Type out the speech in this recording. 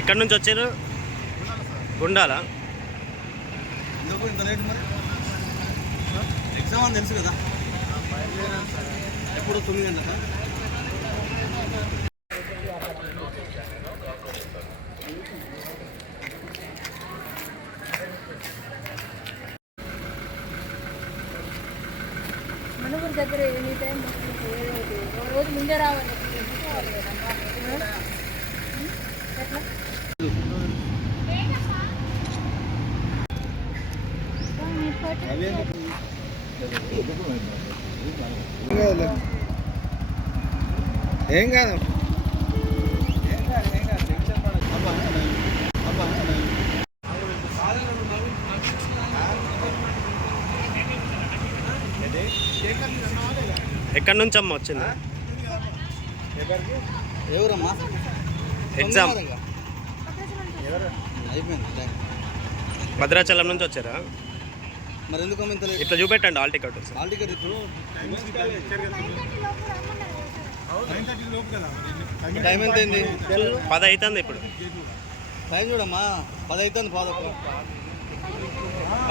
ఎక్కడి నుంచి వచ్చారు? గుండాలా? ఇంత లేట్ మరి ఎగ్జామ్ అని తెలుసు కదా. ఎప్పుడు 9 గంటలకా? మనూరు దగ్గర ఎనీ టైం రోజు ముందే రావాలి. ఎట్లా ఏం కాదు. ఎక్కడి నుంచి అమ్మ వచ్చింది? ఎవరమ్మా? ఎగ్జామ్ అయిపోయింది. భద్రాచలం నుంచి వచ్చారా? మరి ఎందుకు ఇట్లా చూపెట్టండి హాల్ టికెట్. హాల్ టికెట్ ఇప్పుడు టైం ఎంత అయింది? 10 అవుతుంది ఇప్పుడు. టైం చూడమ్మా, 10 అవుతుంది. 10